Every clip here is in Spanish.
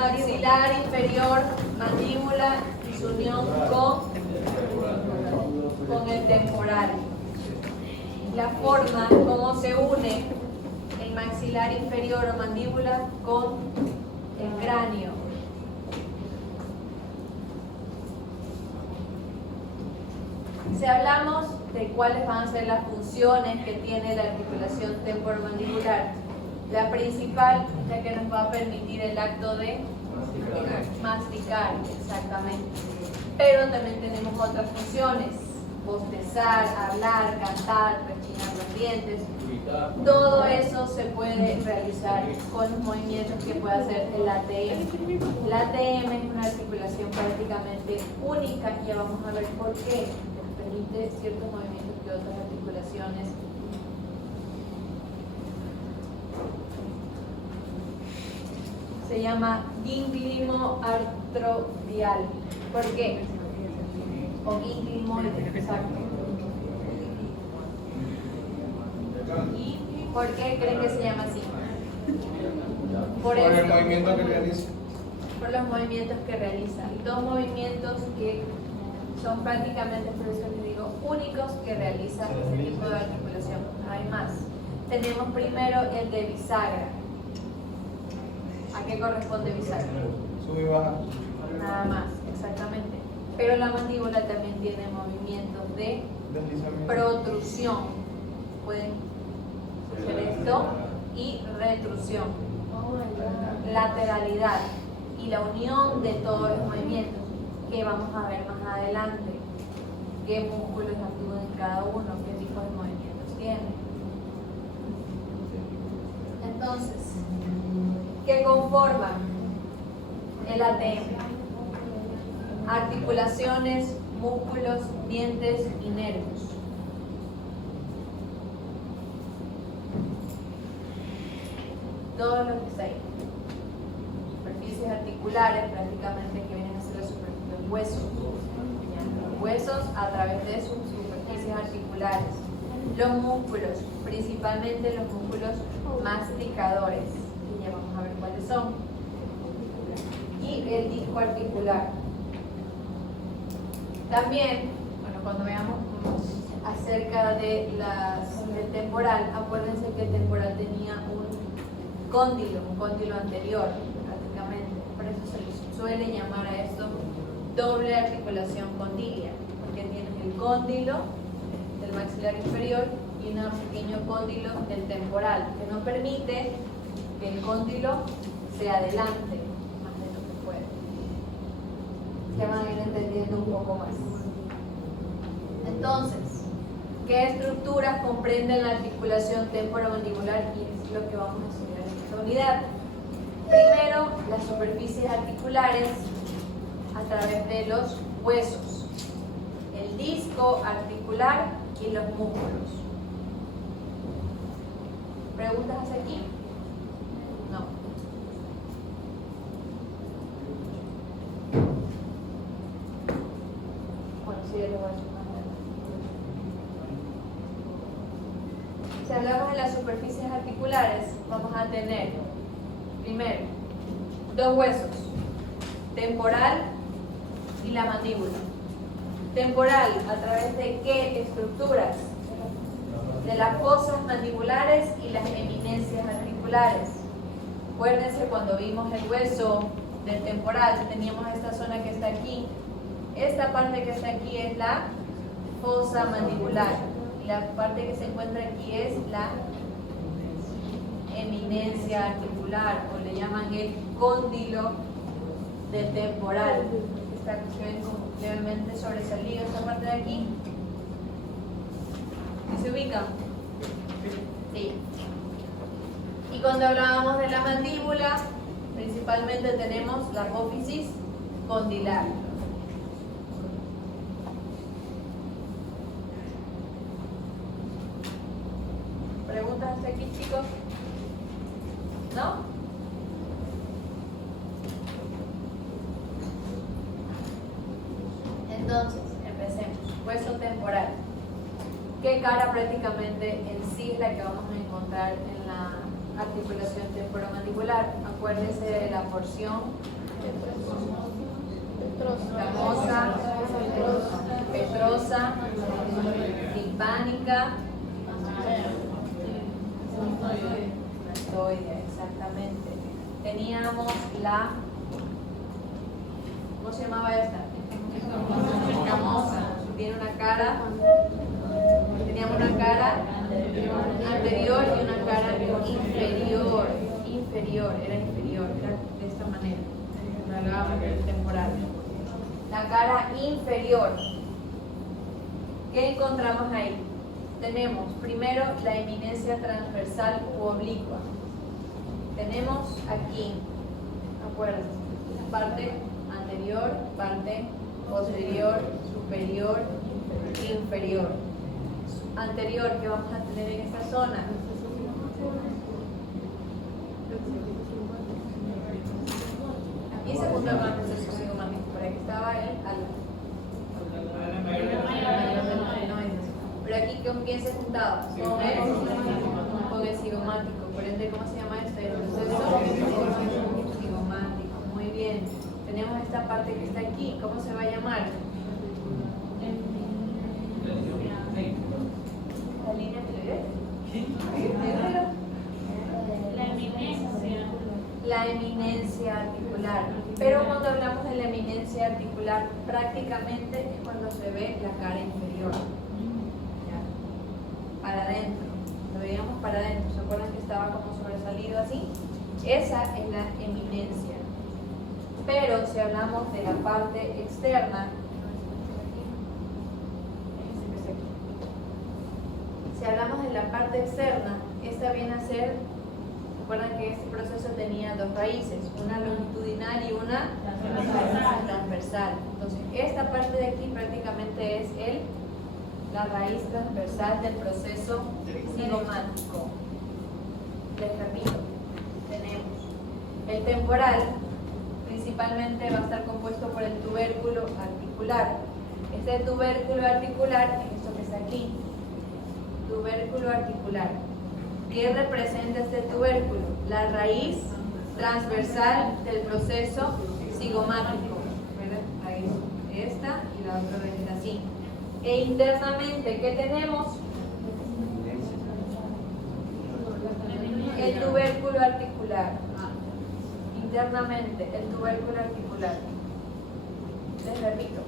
Maxilar inferior, mandíbula y su unión con el temporal. La forma como se une el maxilar inferior o mandíbula con el cráneo. Si hablamos de cuáles van a ser las funciones que tiene la articulación temporomandibular, la principal es la que nos va a permitir el acto de masticar, exactamente. Pero también tenemos otras funciones: bostezar, hablar, cantar, rechinar los dientes. Todo eso se puede realizar con los movimientos que puede hacer el ATM. El ATM es una articulación prácticamente única y ya vamos a ver por qué. Permite ciertos movimientos que otras articulaciones se llama gínglimo artrovial. ¿Por qué? O gínglimo, exacto. ¿Y por qué creen que se llama así? Por el movimiento que realiza. Por los movimientos que realiza. Dos movimientos que son prácticamente, por eso les digo, únicos que realiza este tipo de articulación. Hay más. Tenemos primero el de bisagra. ¿A qué corresponde bisagra? Sube y baja. Nada más, exactamente. Pero la mandíbula también tiene movimientos de protrusión. Pueden hacer esto y retrusión. Lateralidad y la unión de todos los movimientos que vamos a ver más adelante. Qué músculos actúan en cada uno, qué tipo de movimientos tiene. Entonces, ¿qué conforman el ATM? Articulaciones, músculos, dientes y nervios. Todo lo que está ahí. Superficies articulares, prácticamente, que vienen a ser la superficie del hueso. Los huesos a través de sus superficies articulares. Los músculos, principalmente los músculos masticadores, y ya vamos a ver cuáles son. Y el disco articular. También, bueno, cuando veamos acerca de del temporal, acuérdense que el temporal tenía un cóndilo anterior, prácticamente. Por eso se les suele llamar a esto doble articulación condilia, porque tienes el cóndilo del maxilar inferior y un pequeño cóndilo del temporal, que no permite que el cóndilo se adelante más de lo que puede. Ya van a ir entendiendo un poco más. Entonces, ¿qué estructuras comprenden la articulación temporomandibular? Y es lo que vamos a estudiar en esta unidad. Primero, las superficies articulares a través de los huesos, el disco articular y los músculos. ¿Preguntas hasta aquí? No. Bueno, sí, ya lo voy a hacer. Si hablamos de las superficies articulares, vamos a tener primero dos huesos, temporal y la mandíbula. Temporal, ¿a través de qué estructuras? De las fosas mandibulares y las eminencias articulares. Acuérdense cuando vimos el hueso del temporal, teníamos esta zona que está aquí. Esta parte que está aquí es la fosa mandibular. Y la parte que se encuentra aquí es la eminencia articular, o le llaman el cóndilo del temporal. Está levemente sobresalido esta parte de aquí. ¿Y se ubican? Sí. Y cuando hablábamos de la mandíbula, principalmente tenemos la apófisis condilar. ¿Preguntas hasta aquí, chicos? ¿No? Entonces, empecemos. Hueso temporal. ¿Qué cara prácticamente en sí es la que vamos a encontrar en la articulación temporomandibular. Acuérdese de la porción camosa, petrosa, timpánica, mastoidea, exactamente. Teníamos la, ¿cómo se llamaba esta? Camosa. Tiene una cara, teníamos una cara anterior y una cara inferior, era de esta manera, hablábamos del temporal. La cara inferior, ¿qué encontramos ahí? Tenemos primero la eminencia transversal u oblicua. Tenemos aquí, acuérdense, parte anterior, parte posterior, superior, inferior. Anterior, que vamos a tener en esta zona. Aquí se juntó con el proceso cigomático, por aquí estaba el pero aquí ¿con quién se juntaba? Con el cigomático. Por ende, ¿cómo se llama esto? El proceso cigomático. Muy bien. Tenemos esta parte que está aquí. ¿Cómo se va a llamar? La línea tiroidea. La eminencia articular. Pero cuando hablamos de la eminencia articular, prácticamente es cuando se ve la cara inferior. ¿Ya? Para adentro. Lo veíamos para adentro. ¿Se acuerdan que estaba como sobresalido así? Esa es la eminencia. Pero si hablamos de la parte externa, si hablamos de la parte externa, esta viene a ser, recuerdan que este proceso tenía dos raíces, una longitudinal y una transversal. Entonces, esta parte de aquí prácticamente es la raíz transversal del proceso cigomático. Les repito, tenemos el temporal, principalmente va a estar compuesto por el tubérculo articular. Este tubérculo articular es esto que está aquí. Tubérculo articular. ¿Qué representa este tubérculo? La raíz transversal del proceso cigomático. Raíz esta y la otra raíz así. E internamente, ¿qué tenemos? El tubérculo articular. Internamente, el tubérculo articular. Les repito.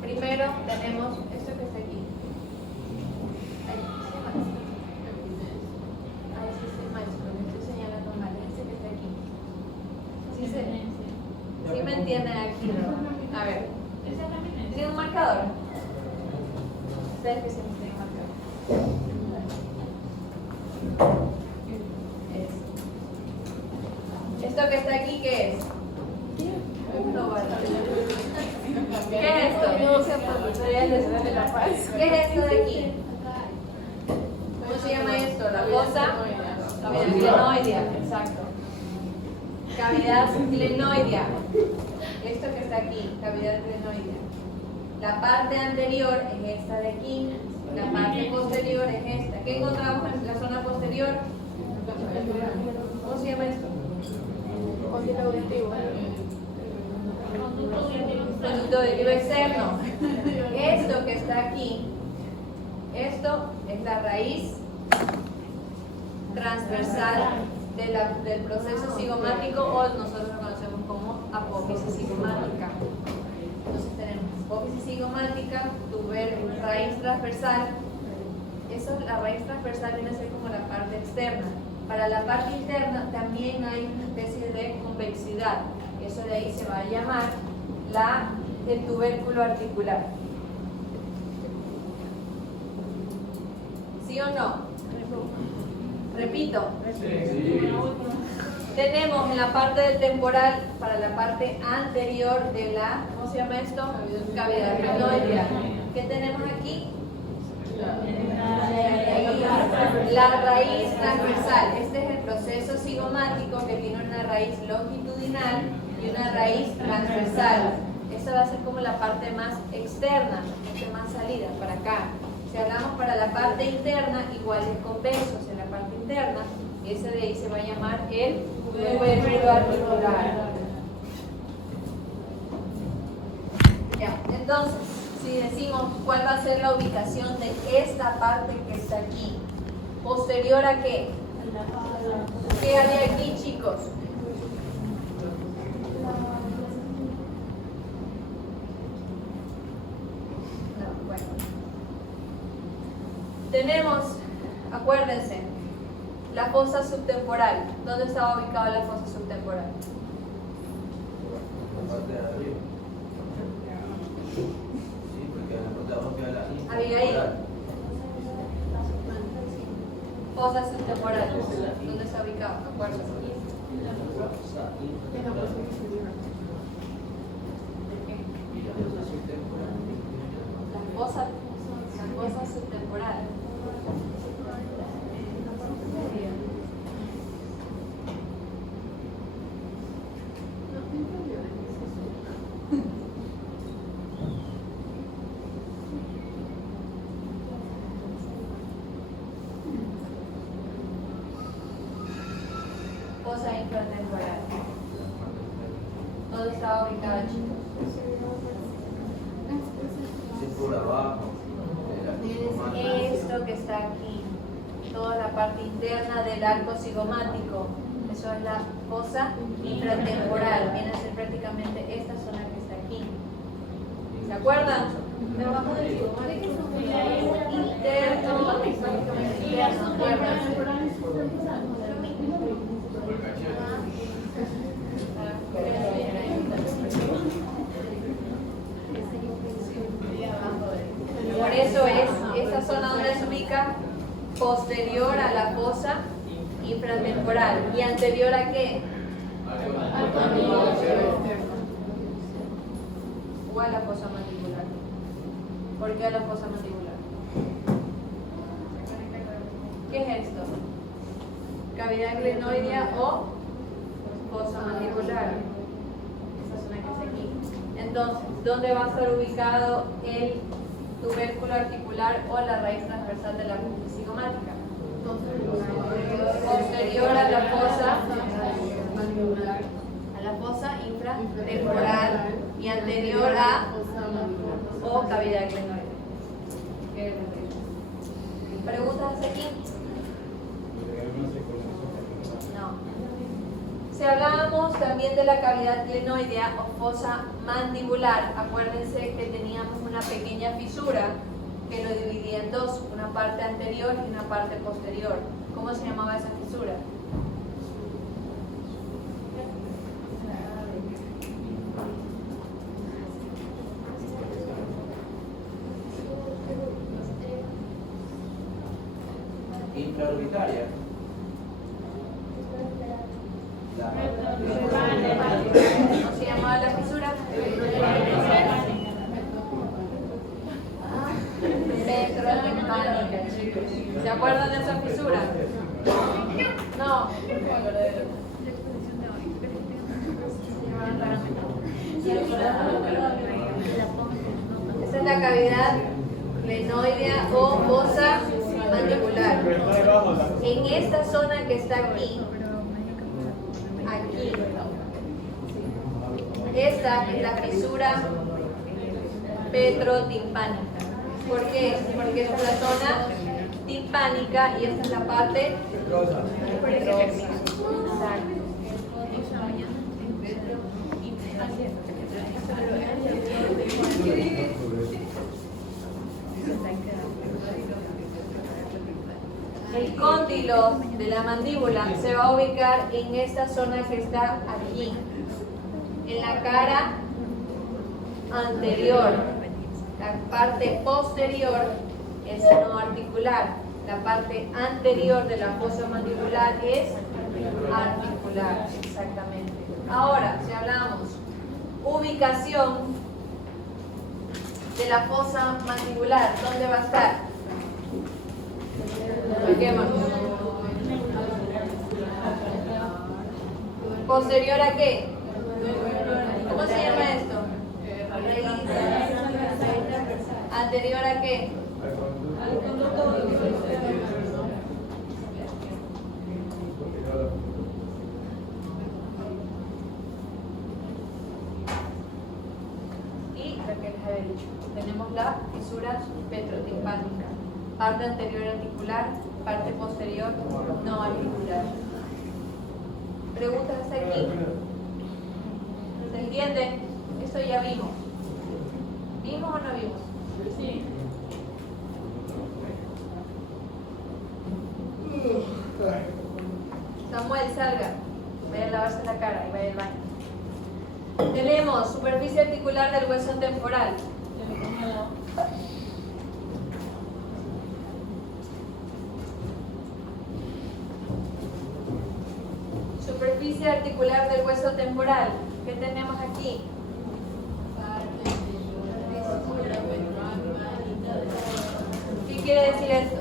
Primero tenemos esto que está aquí. ¿Sí me entienden aquí? A ver. ¿Tiene un marcador? Ustedes que siempre tienen marcador. ¿Esto que está aquí qué es? ¿Qué es esto? ¿Qué es esto de aquí? ¿Cómo se llama esto? La fosa glenoidea. Exacto. Cavidad glenoidea. Esto que está aquí, cavidad glenoidea. La parte anterior es esta de aquí. La parte posterior es esta. ¿Qué encontramos en la zona posterior? ¿Cómo se llama esto? Conducto auditivo. Conducto auditivo externo. Esto que está aquí, esto es la raíz transversal del proceso cigomático, o nosotros lo conocemos como apófisis cigomática. Entonces tenemos apófisis cigomática, raíz transversal. Eso, la raíz transversal viene a ser como la parte externa. Para la parte interna también hay una especie de convexidad. Eso de ahí se va a llamar el tubérculo articular. ¿Sí o no? Repito. Sí. Tenemos en la parte del temporal, para la parte anterior de la, ¿cómo se llama esto? Cavidad glenoidea. ¿Qué tenemos aquí? La raíz transversal. Este es el proceso cigomático que tiene una raíz longitudinal y una raíz transversal. Esta va a ser como la parte más externa, más salida para acá. Si hablamos para la parte interna, igual es convexo. En la parte interna. Ese de ahí se va a llamar el tubérculo articular. Ya, entonces, si decimos cuál va a ser la ubicación de esta parte que está aquí, ¿posterior a qué? ¿Qué hay aquí, chicos? No, bueno. Tenemos, acuérdense, la fosa subtemporal. ¿Dónde estaba ubicada la fosa subtemporal? La parte de arriba. Sí, porque en la parte de abajo queda la Abigail. Fosa subtemporal. ¿Dónde está ubicada? Acuérdense. La fosa subtemporal. Fosa infratemporal. ¿Dónde estaba ubicada, chicos? Sí, por abajo. Esto que está aquí, toda la parte interna del arco cigomático, eso es la fosa infratemporal, viene a ser prácticamente esta zona que está aquí. ¿Se acuerdan? Debajo del cigomático. Interno, interno, acuérdense. Por eso es esa zona donde se ubica posterior a la fosa infratemporal. ¿Y anterior a qué? O a la fosa mandibular. ¿Por qué a la fosa mandibular? ¿Qué es esto? ¿Cavidad glenoidea o fosa mandibular? Esa zona que está aquí. Entonces, ¿dónde va a estar ubicado el tubérculo articular o la raíz transversal de la cigomática? Posterior a la fosa infratemporal y anterior a o cavidad glenoidea. ¿Preguntas hasta aquí? No. Si hablábamos también de la cavidad glenoidea o fosa mandibular, acuérdense que teníamos una pequeña fisura que lo dividía en dos, una parte anterior y una parte posterior. ¿Cómo se llamaba esa fisura? Intraorbitaria. ¿Cómo se llamaba la fisura? Petrotimpánica, chicos. ¿Se acuerdan de esa fisura? No. Esa es la cavidad glenoidea o fosa mandibular. En esta zona que está aquí, esta es la fisura petrotimpánica. ¿Por qué? Porque esta es la zona timpánica y esta es la parte petrosa. Exacto. El cóndilo de la mandíbula se va a ubicar en esta zona que está aquí, en la cara anterior. La parte posterior es no articular. La parte anterior de la fosa mandibular es articular, exactamente. Ahora, si hablamos ubicación de la fosa mandibular, ¿dónde va a estar? ¿Qué más? ¿Posterior a qué? ¿Cómo se llama esto? ¿Anterior a qué? había dicho. Tenemos la fisura petrotimpánica, parte anterior articular, parte posterior no articular. ¿Preguntas hasta aquí? ¿Se entiende? Esto ya vimos. ¿Vimos o no vimos? Sí. Samuel, salga. Vaya a lavarse la cara y vaya al baño. Tenemos superficie articular del hueso temporal. Superficie articular del hueso temporal. ¿Qué tenemos aquí? ¿Qué quiere decir esto?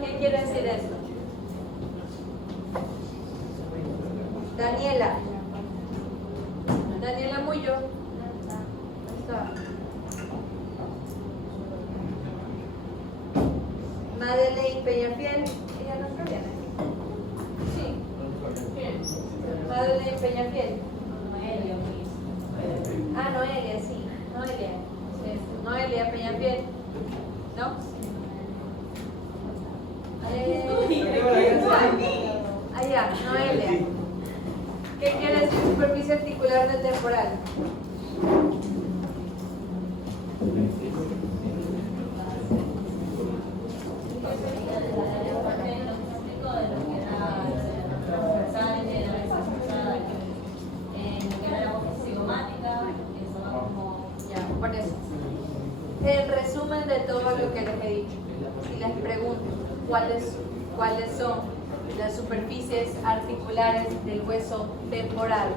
¿Qué quiere decir esto? Daniela. Daniela Muyo. Ahí está. Madeleine Peñafiel. Ella no está bien. Sí. Madeleine Peñafiel. Ah, Noelia, sí. Noelia. Sí. Noelia Peñafiel. ¿No? Allá, Noelia. ¿Qué quiere decir superficie articular del temporal? Ya, por eso. El resumen de todo lo que les he dicho. Si les pregunto cuáles son las superficies articulares del hueso temporal,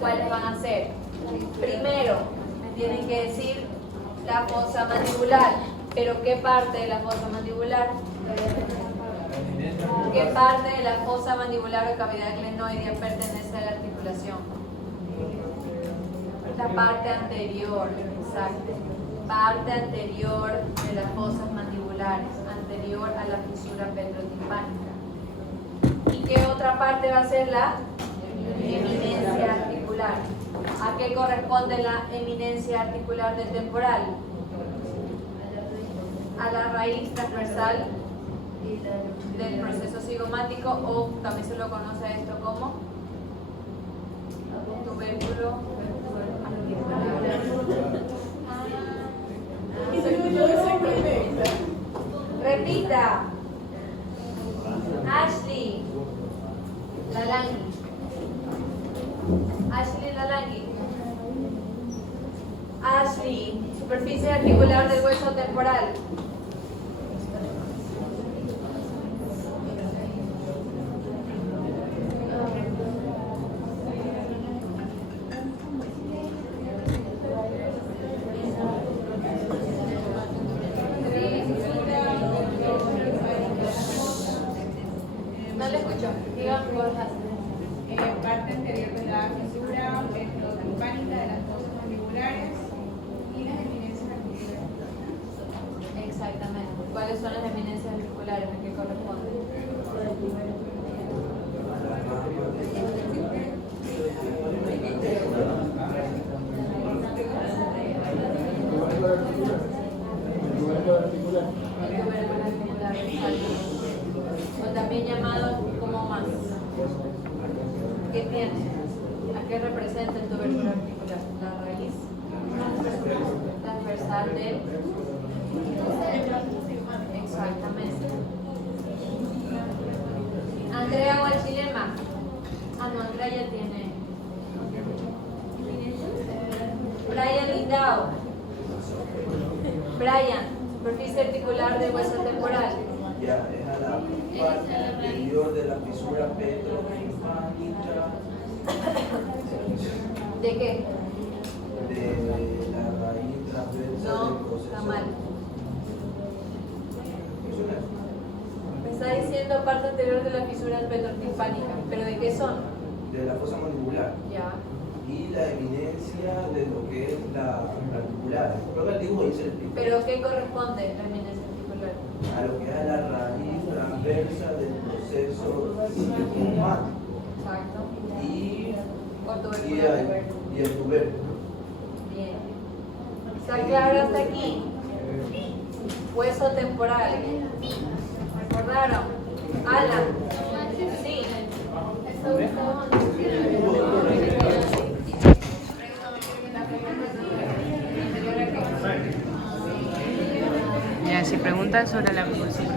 ¿cuáles van a ser? Primero, me tienen que decir la fosa mandibular. ¿Pero qué parte de la fosa mandibular? ¿Qué parte de la fosa mandibular o cavidad glenoidea pertenece a la articulación? La parte anterior, exacto. Parte anterior de las fosas mandibulares, anterior a la fisura petrotimpánica. ¿Y qué otra parte va a ser la eminencia articular? ¿A qué corresponde la eminencia articular del temporal? A la raíz transversal del proceso cigomático, o también se lo conoce a esto como tubérculo articular. Repita. Ashley Lalangui. Ashley Lalangui. Ashley, superficie articular del hueso temporal. No le escucho. Digan por Parte anterior de la fisura petrotimpánica de las fosas mandibulares y las eminencias articulares. Exactamente. ¿Cuáles son las eminencias articulares? ¿A qué corresponden? O también llamado como más. ¿Qué tiene? ¿A qué representa el tubérculo articular? La raíz transversal del. Exactamente. Andrea Guachilema. Ah, no, Andrea ya tiene. Brian Lindau. Brian, superficie articular del hueso temporal. Ya, es a la parte anterior de la fisura petrotimpánica. ¿De qué? De la raíz transversal No, del proceso. está mal. ¿Eso no es? Me está diciendo parte anterior de la fisura petrotimpánica. ¿Pero de qué son? De la fosa mandibular. Ya. Y la eminencia eminencia de lo que es la articular. Creo que el dibujo dice el tipo. ¿Pero qué corresponde la eminencia articular? A lo que es a la raíz transversa del proceso psicosmático Exacto. y Ortovehicular. el tubérculo. Bien. ¿Está claro hasta aquí? Hueso temporal. ¿Recordaron? Alan. Sí. Ya, si preguntan sobre la posición